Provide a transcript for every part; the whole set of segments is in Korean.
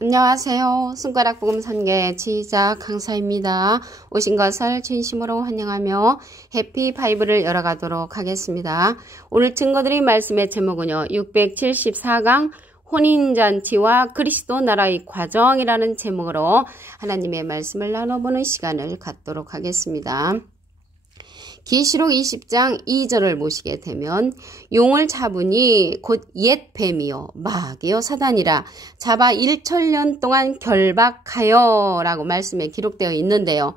안녕하세요. 손가락 복음 선교의 지휘자 강사입니다. 오신 것을 진심으로 환영하며 해피 바이블을 열어가도록 하겠습니다. 오늘 증거드린 말씀의 제목은요. 674강 혼인잔치와 그리스도 나라의 과정이라는 제목으로 하나님의 말씀을 나눠보는 시간을 갖도록 하겠습니다. 계시록 20장 2절을 보시게 되면 용을 잡으니 곧 옛 뱀이요 마귀요 사단이라 잡아 1천년 동안 결박하여 라고 말씀에 기록되어 있는데요.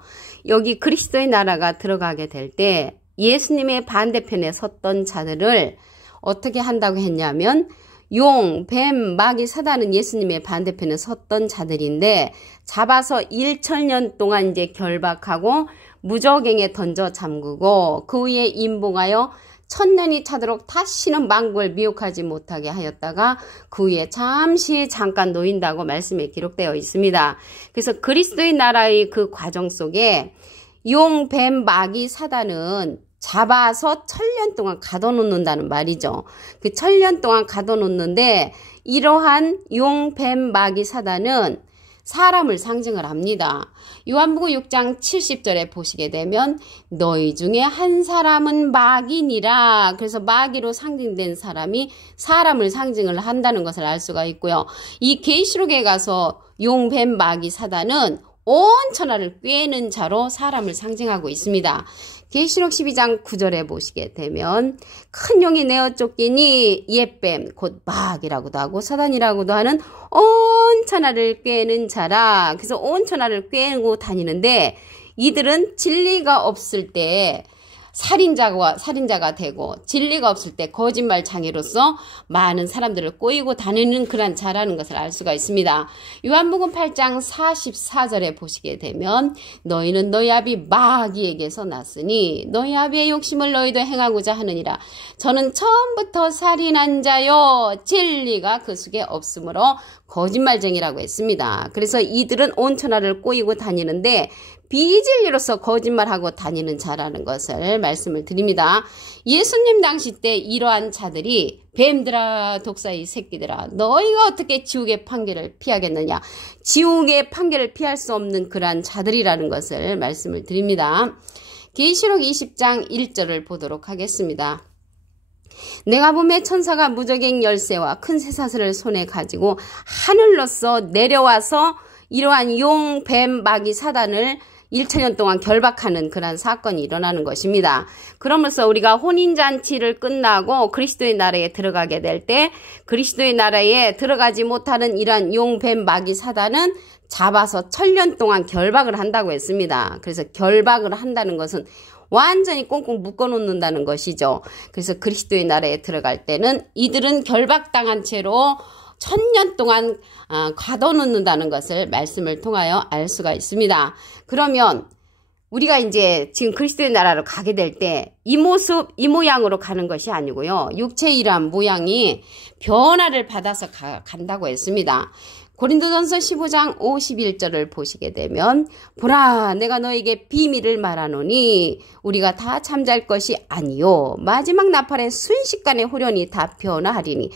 여기 그리스도의 나라가 들어가게 될 때 예수님의 반대편에 섰던 자들을 어떻게 한다고 했냐면 용, 뱀, 마귀, 사단은 예수님의 반대편에 섰던 자들인데 잡아서 1천년 동안 이제 결박하고 무저갱에 던져 잠그고 그 위에 임봉하여 1000년이 차도록 다시는 만국을 미혹하지 못하게 하였다가 그 위에 잠깐 놓인다고 말씀에 기록되어 있습니다. 그래서 그리스도의 나라의 그 과정 속에 용, 뱀, 마귀, 사단은 잡아서 1000년 동안 가둬놓는다는 말이죠. 그 1000년 동안 가둬놓는데 이러한 용, 뱀, 마귀, 사단은 사람을 상징을 합니다. 요한복음 6장 70절에 보시게 되면 너희 중에 한 사람은 마귀니라. 그래서 마귀로 상징된 사람이 사람을 상징을 한다는 것을 알 수가 있고요. 이 계시록에 가서 용, 뱀, 마귀, 사단은 온 천하를 꿰는 자로 사람을 상징하고 있습니다. 계시록 12장 9절에 보시게 되면 큰 용이 내어 쫓기니 옛뱀 곧 마귀라고도 하고 사단이라고도 하는 온 천하를 꿰는 자라. 그래서 온 천하를 꿰고 다니는데 이들은 진리가 없을 때 살인자가 되고 진리가 없을 때 거짓말쟁이로서 많은 사람들을 꼬이고 다니는 그런 자라는 것을 알 수가 있습니다. 요한복음 8장 44절에 보시게 되면 너희는 너희 아비 마귀에게서 났으니 너희 아비의 욕심을 너희도 행하고자 하느니라. 저는 처음부터 살인한 자요 진리가 그 속에 없으므로 거짓말쟁이라고 했습니다. 그래서 이들은 온 천하를 꼬이고 다니는데 비진리로서 거짓말하고 다니는 자라는 것을 말씀을 드립니다. 예수님 당시 때 이러한 자들이 뱀들아 독사의 새끼들아 너희가 어떻게 지옥의 판결을 피하겠느냐. 지옥의 판결을 피할 수 없는 그러한 자들이라는 것을 말씀을 드립니다. 계시록 20장 1절을 보도록 하겠습니다. 내가 보매 천사가 무저갱 열쇠와 큰 쇠사슬을 손에 가지고 하늘로서 내려와서 이러한 용, 뱀, 마귀, 사단을 1천년 동안 결박하는 그런 사건이 일어나는 것입니다. 그러면서 우리가 혼인잔치를 끝나고 그리스도의 나라에 들어가게 될 때 그리스도의 나라에 들어가지 못하는 이러한 용, 뱀, 마귀, 사단은 잡아서 1000년 동안 결박을 한다고 했습니다. 그래서 결박을 한다는 것은 완전히 꽁꽁 묶어놓는다는 것이죠. 그래서 그리스도의 나라에 들어갈 때는 이들은 결박당한 채로 1000년 동안 가둬놓는다는 것을 말씀을 통하여 알 수가 있습니다. 그러면 우리가 이제 지금 그리스도의 나라로 가게 될 때 이 모습, 이 모양으로 가는 것이 아니고요. 육체의 이러한 모양이 변화를 받아서 간다고 했습니다. 고린도전서 15장 51절을 보시게 되면 보라 내가 너에게 비밀을 말하노니 우리가 다 잠잘 것이 아니요 마지막 나팔의 순식간에 호련이 다 변화하리니.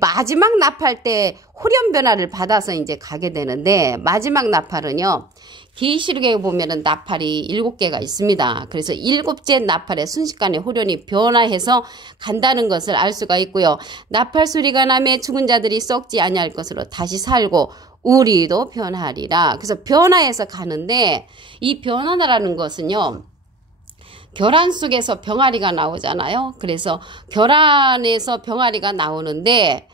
마지막 나팔 때 호련 변화를 받아서 이제 가게 되는데 마지막 나팔은요. 계시록에 보면은 나팔이 7개가 있습니다. 그래서 7째 나팔에 순식간에 호련이 변화해서 간다는 것을 알 수가 있고요. 나팔 소리가 나매 죽은 자들이 썩지 아니할 것으로 다시 살고 우리도 변하리라. 그래서 변화해서 가는데 이 변화라는 것은요. 결혼 속에서 병아리가 나오잖아요. 그래서 결혼에서 병아리가 나오는데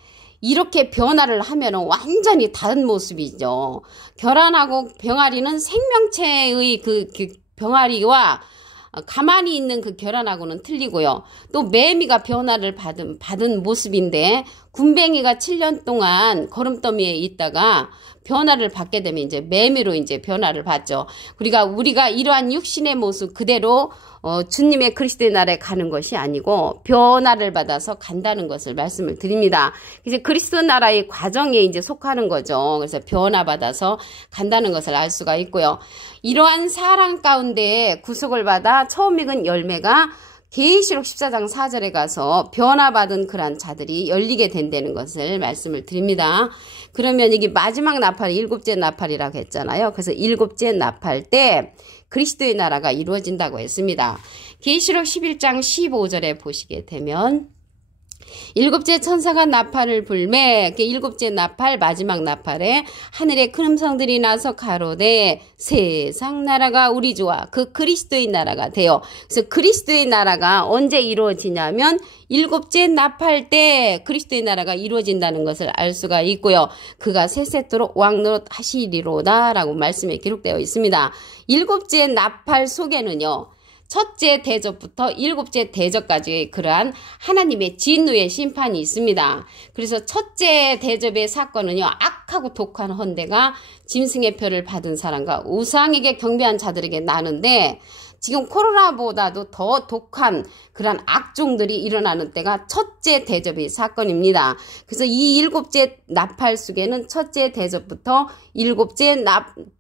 이렇게 변화를 하면 완전히 다른 모습이죠. 결혼하고 병아리는 생명체의 그 병아리와 가만히 있는 그 결혼하고는 틀리고요. 또 매미가 변화를 받은 모습인데 군뱅이가 7년 동안 거름더미에 있다가 변화를 받게 되면 이제 매미로 이제 변화를 받죠. 우리가 이러한 육신의 모습 그대로 주님의 그리스도의 나라에 가는 것이 아니고 변화를 받아서 간다는 것을 말씀을 드립니다. 이제 그리스도 나라의 과정에 이제 속하는 거죠. 그래서 변화받아서 간다는 것을 알 수가 있고요. 이러한 사랑 가운데 구속을 받아 처음 익은 열매가 계시록 14장 4절에 가서 변화받은 그러한 자들이 열리게 된다는 것을 말씀을 드립니다. 그러면 이게 마지막 나팔이 일곱째 나팔이라고 했잖아요. 그래서 일곱째 나팔 때 그리스도의 나라가 이루어진다고 했습니다. 계시록 11장 15절에 보시게 되면 일곱째 천사가 나팔을 불매 일곱째 나팔 마지막 나팔에 하늘에 큰 음성들이 나서 가로되 세상 나라가 우리 주와 그 그리스도의 나라가 되어 그래서 그리스도의 나라가 언제 이루어지냐면 일곱째 나팔 때 그리스도의 나라가 이루어진다는 것을 알 수가 있고요. 그가 세세토록 왕노릇 하시리로다 라고 말씀에 기록되어 있습니다. 일곱째 나팔 속에는요. 첫째 대접부터 일곱째 대접까지 그러한 하나님의 진노의 심판이 있습니다. 그래서 첫째 대접의 사건은요. 악하고 독한 헌대가 짐승의 표를 받은 사람과 우상에게 경배한 자들에게 나는데 지금 코로나보다도 더 독한 그런 악종들이 일어나는 때가 첫째 대접의 사건입니다. 그래서 이 일곱째 나팔 속에는 첫째 대접부터 일곱째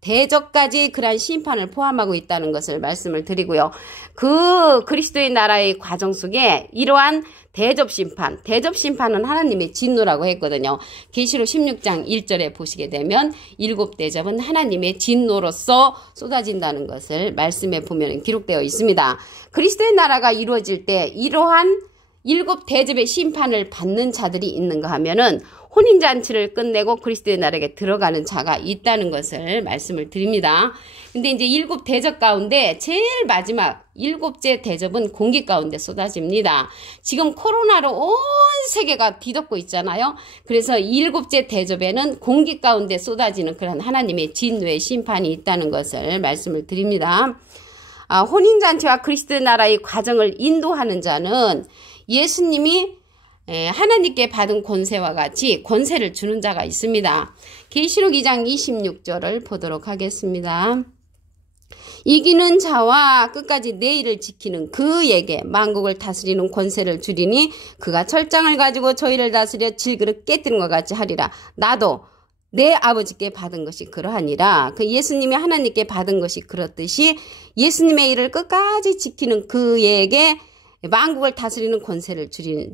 대접까지 그러한 심판을 포함하고 있다는 것을 말씀을 드리고요. 그 그리스도의 나라의 과정 속에 이러한 대접심판은 하나님의 진노라고 했거든요. 계시록 16장 1절에 보시게 되면 일곱 대접은 하나님의 진노로서 쏟아진다는 것을 말씀에 보면 기록되어 있습니다. 그리스도의 나라가 이루어질 때 이러한 일곱 대접의 심판을 받는 자들이 있는가 하면은 혼인잔치를 끝내고 그리스도의 나라에 들어가는 자가 있다는 것을 말씀을 드립니다. 근데 이제 일곱 대접 가운데 제일 마지막 일곱째 대접은 공기 가운데 쏟아집니다. 지금 코로나로 온 세계가 뒤덮고 있잖아요. 그래서 일곱째 대접에는 공기 가운데 쏟아지는 그런 하나님의 진노의 심판이 있다는 것을 말씀을 드립니다. 혼인잔치와 그리스도의 나라의 과정을 인도하는 자는 예수님이 하나님께 받은 권세와 같이 권세를 주는 자가 있습니다. 계시록 2장 26절을 보도록 하겠습니다. 이기는 자와 끝까지 내 일을 지키는 그에게 만국을 다스리는 권세를 주리니 그가 철장을 가지고 저희를 다스려 질그릇 깨뜨린 것 같이 하리라. 나도 내 아버지께 받은 것이 그러하니라. 그 예수님이 하나님께 받은 것이 그렇듯이 예수님의 일을 끝까지 지키는 그에게 만국을 다스리는 권세를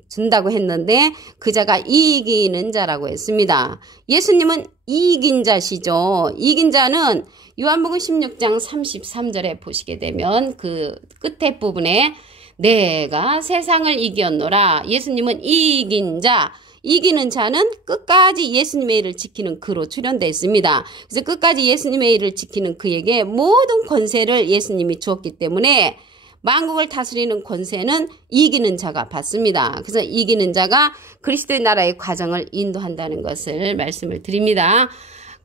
준다고 했는데 그 자가 이기는 자라고 했습니다. 예수님은 이긴 자시죠. 이긴 자는 요한복음 16장 33절에 보시게 되면 그 끝에 부분에 내가 세상을 이겼노라. 예수님은 이긴 자. 이기는 자는 끝까지 예수님의 일을 지키는 그로 출현되어 있습니다. 그래서 끝까지 예수님의 일을 지키는 그에게 모든 권세를 예수님이 주었기 때문에 만국을 다스리는 권세는 이기는 자가 받습니다. 그래서 이기는 자가 그리스도의 나라의 과정을 인도한다는 것을 말씀을 드립니다.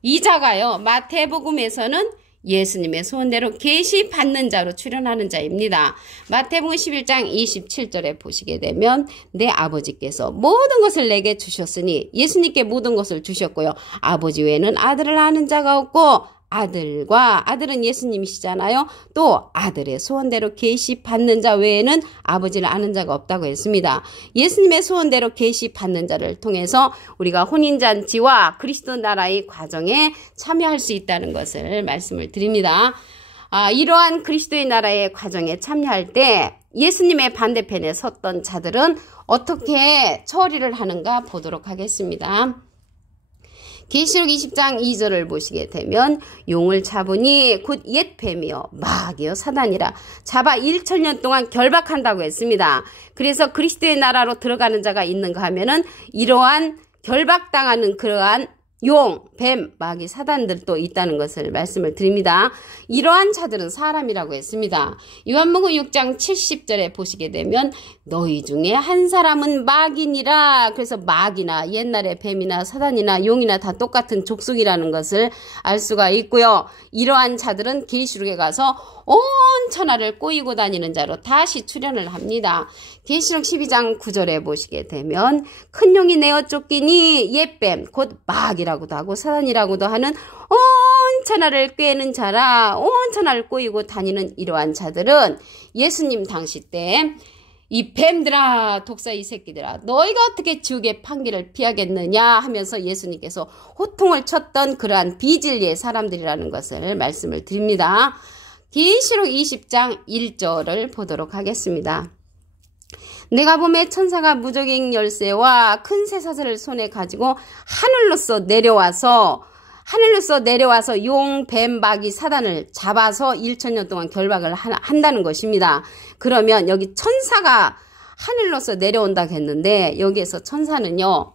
이 자가요. 마태복음에서는 예수님의 소원대로 계시 받는 자로 출현하는 자입니다. 마태복음 11장 27절에 보시게 되면 내 아버지께서 모든 것을 내게 주셨으니 예수님께 모든 것을 주셨고요. 아버지 외에는 아들을 아는 자가 없고 아들은 예수님이시잖아요. 또 아들의 소원대로 계시 받는 자 외에는 아버지를 아는 자가 없다고 했습니다. 예수님의 소원대로 계시 받는 자를 통해서 우리가 혼인잔치와 그리스도 나라의 과정에 참여할 수 있다는 것을 말씀을 드립니다. 이러한 그리스도의 나라의 과정에 참여할 때 예수님의 반대편에 섰던 자들은 어떻게 처리를 하는가 보도록 하겠습니다. 계시록 20장 2절을 보시게 되면 용을 잡으니 곧 옛 뱀이요 마귀요 사단이라 잡아 1000년 동안 결박한다고 했습니다. 그래서 그리스도의 나라로 들어가는 자가 있는가 하면은 이러한 결박당하는 그러한 용, 뱀, 마귀, 사단들도 있다는 것을 말씀을 드립니다. 이러한 자들은 사람이라고 했습니다. 요한복음 6장 70절에 보시게 되면 너희 중에 한 사람은 마귀니라. 그래서 마귀나 옛날에 뱀이나 사단이나 용이나 다 똑같은 족속이라는 것을 알 수가 있고요. 이러한 자들은 계시록에 가서 온 천하를 꼬이고 다니는 자로 다시 출현을 합니다. 계시록 12장 9절에 보시게 되면 큰 용이 내어 쫓기니 옛뱀 곧 마귀라고도 하고 사단이라고도 하는 온 천하를 꿰는 자라. 온 천하를 꼬이고 다니는 이러한 자들은 예수님 당시 때 이 뱀들아 독사 이 새끼들아 너희가 어떻게 지옥의 판결을 피하겠느냐 하면서 예수님께서 호통을 쳤던 그러한 비진리의 사람들이라는 것을 말씀을 드립니다. 계시록 20장 1절을 보도록 하겠습니다. 내가 봄에 천사가 무적행 열쇠와 큰 쇠사슬을 손에 가지고 하늘로서 내려와서 용, 뱀, 마귀, 사단을 잡아서 1000년 동안 결박을 한다는 것입니다. 그러면 여기 천사가 하늘로서 내려온다 했는데 여기에서 천사는요,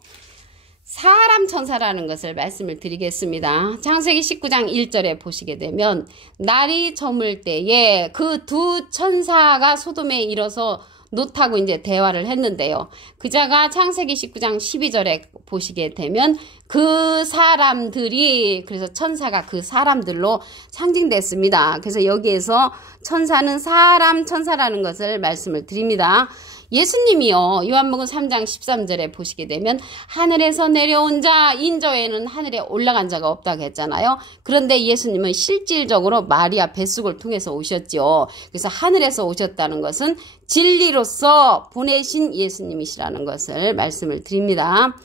사람 천사라는 것을 말씀을 드리겠습니다. 창세기 19장 1절에 보시게 되면 날이 저물 때에 그 두 천사가 소돔에 이르러서 롯하고 이제 대화를 했는데요. 그자가 창세기 19장 12절에 보시게 되면 그 사람들이, 그래서 천사가 그 사람들로 상징됐습니다. 그래서 여기에서 천사는 사람 천사라는 것을 말씀을 드립니다. 예수님이요, 요한복음 3장 13절에 보시게 되면 하늘에서 내려온 자, 인저에는 하늘에 올라간 자가 없다고 했잖아요. 그런데 예수님은 실질적으로 마리아 뱃속을 통해서 오셨죠. 그래서 하늘에서 오셨다는 것은 진리로서 보내신 예수님이시라는 것을 말씀을 드립니다.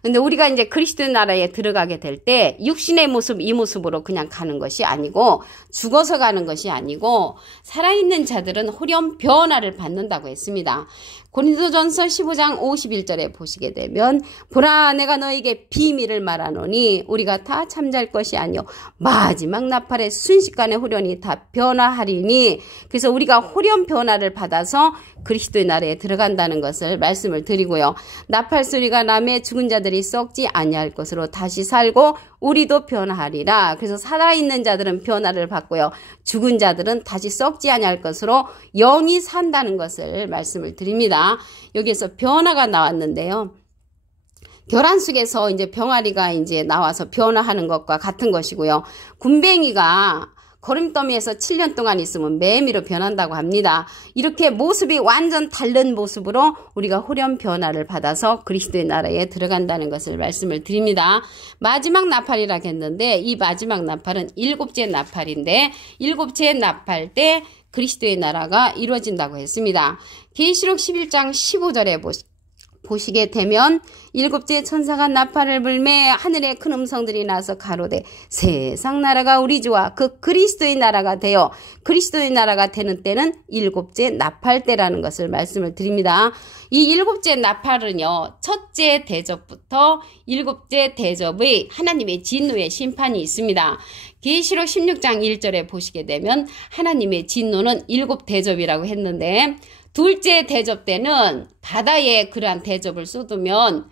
근데 우리가 이제 그리스도의 나라에 들어가게 될 때 육신의 모습, 이 모습으로 그냥 가는 것이 아니고, 죽어서 가는 것이 아니고, 살아있는 자들은 호련 변화를 받는다고 했습니다. 고린도전서 15장 51절에 보시게 되면 보라, 내가 너에게 비밀을 말하노니 우리가 다 잠잘 것이 아니요 마지막 나팔의 순식간에 호련이 다 변화하리니, 그래서 우리가 호련 변화를 받아서 그리스도의 나라에 들어간다는 것을 말씀을 드리고요. 나팔 소리가 나매 죽은 자들이 썩지 아니할 것으로 다시 살고 우리도 변화하리라. 그래서 살아있는 자들은 변화를 받고요, 죽은 자들은 다시 썩지 아니할 것으로 영이 산다는 것을 말씀을 드립니다. 여기에서 변화가 나왔는데요, 계란 속에서 이제 병아리가 이제 나와서 변화하는 것과 같은 것이고요. 군뱅이가 거름더미에서 7년 동안 있으면 매미로 변한다고 합니다. 이렇게 모습이 완전 다른 모습으로 우리가 호련 변화를 받아서 그리스도의 나라에 들어간다는 것을 말씀을 드립니다. 마지막 나팔이라고 했는데 이 마지막 나팔은 7째 나팔인데 7째 나팔 때 그리스도의 나라가 이루어진다고 했습니다. 계시록 11장 15절에 보시게 되면 7째 천사가 나팔을 불매 하늘에 큰 음성들이 나서 가로되 세상 나라가 우리 주와 그 그리스도의 나라가 되어, 그리스도의 나라가 되는 때는 7째 나팔 때라는 것을 말씀을 드립니다. 이 7째 나팔은요, 첫째 대접부터 7째 대접의 하나님의 진노의 심판이 있습니다. 계시록 16장 1절에 보시게 되면 하나님의 진노는 7대접이라고 했는데, 둘째 대접 때는 바다에 그러한 대접을 쏟으면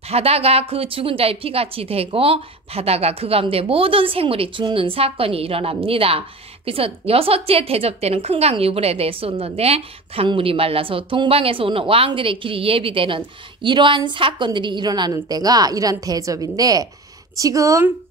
바다가 그 죽은 자의 피같이 되고 바다가 그 가운데 모든 생물이 죽는 사건이 일어납니다. 그래서 6째 대접 때는 큰 강 유브라데에 쏟는데 강물이 말라서 동방에서 오는 왕들의 길이 예비되는 이러한 사건들이 일어나는 때가 이러한 대접인데, 지금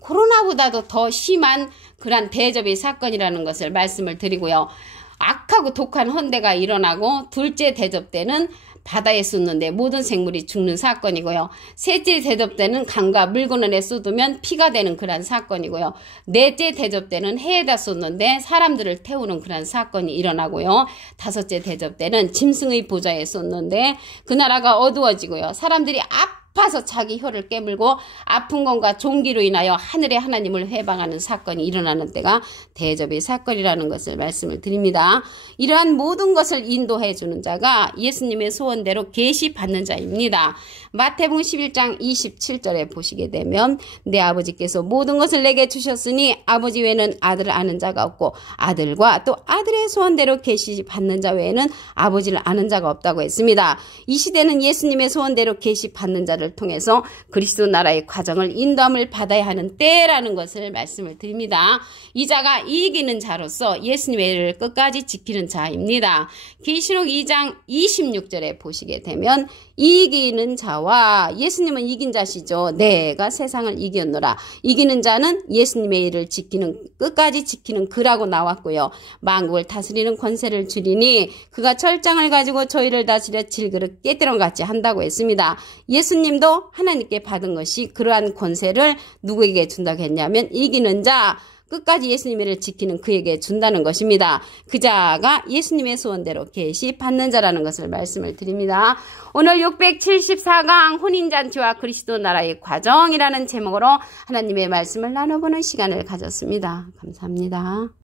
코로나보다도 더 심한 그러한 대접의 사건이라는 것을 말씀을 드리고요. 악하고 독한 헌대가 일어나고, 둘째 대접 때는 바다에 쏟는데 모든 생물이 죽는 사건이고요. 셋째 대접 때는 강과 물건을 쏟으면 피가 되는 그런 사건이고요. 넷째 대접 때는 해에다 쏟는데 사람들을 태우는 그런 사건이 일어나고요. 다섯째 대접 때는 짐승의 보좌에 쏟는데 그 나라가 어두워지고요. 사람들이 아파서 자기 혀를 깨물고 아픈 것과 종기로 인하여 하늘의 하나님을 회방하는 사건이 일어나는 때가 대접의 사건이라는 것을 말씀을 드립니다. 이러한 모든 것을 인도해 주는 자가 예수님의 소원대로 계시받는 자입니다. 마태복음 11장 27절에 보시게 되면 내 아버지께서 모든 것을 내게 주셨으니 아버지 외에는 아들을 아는 자가 없고 아들과 또 아들의 소원대로 계시받는 자 외에는 아버지를 아는 자가 없다고 했습니다. 이 시대는 예수님의 소원대로 계시받는 자를 통해서 그리스도 나라의 과정을 인도함을 받아야 하는 때라는 것을 말씀을 드립니다. 이 자가 이기는 자로서 예수님의 일을 끝까지 지키는 자입니다. 계시록 2장 26절에 보시게 되면 이기는 자와, 예수님은 이긴 자시죠. 내가 세상을 이겼노라. 이기는 자는 예수님의 일을 지키는, 끝까지 지키는 그라고 나왔고요. 만국을 다스리는 권세를 주리니 그가 철장을 가지고 저희를 다스려 질그릇 깨뜨려같이 한다고 했습니다. 예수님도 하나님께 받은 것이 그러한 권세를 누구에게 준다고 했냐면 이기는 자, 끝까지 예수님의 일을 지키는 그에게 준다는 것입니다. 그 자가 예수님의 소원대로 계시받는 자라는 것을 말씀을 드립니다. 오늘 674강 혼인잔치와 그리스도 나라의 과정이라는 제목으로 하나님의 말씀을 나눠보는 시간을 가졌습니다. 감사합니다.